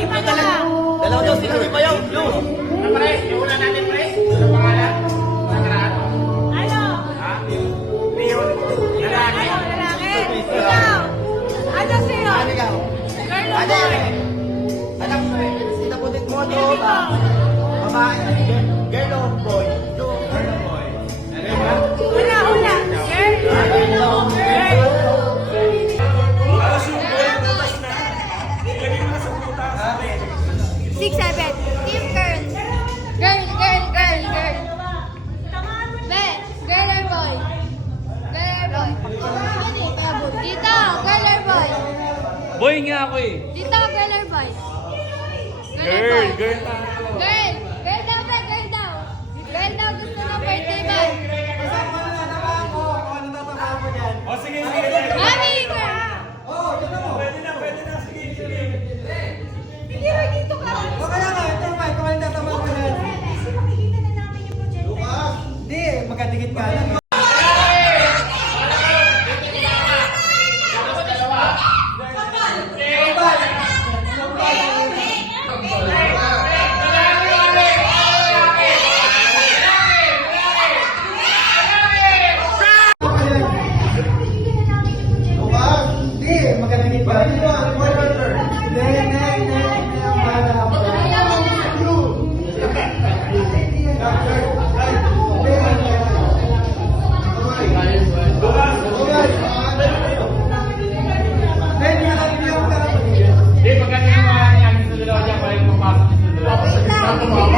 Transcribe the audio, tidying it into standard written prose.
Dalawa daw sila may bayaw. Yo. Pre, yung una natin, pre. Ano pangalan? Nakaraan. Ano? Ha? Leon. Lalaki. Lalaki. Ikaw. Ano sa'yo? Ano ikaw? Girl o Ano boy? yan? Anak, sinaputin mo ito ba? Babae. Girl o boy? Ito. Girl o boy? Una. Girl. Girl. Six, seven. Team girl. Girl. Be, girl or boy? Girl or boy? Dito, girl or boy? Boy nga ako eh. Dito, girl or boy? Girl tayo. Girl daw ba? Girl daw. Girl daw gusto mo birthday boy. O sige. Mami, girl. Dito ka. Hindi, magkadikit ka lang. Magkadikit ka lang. Hindi, pagka yung mga sa dalawa dyan, parang papasok sa dalawa.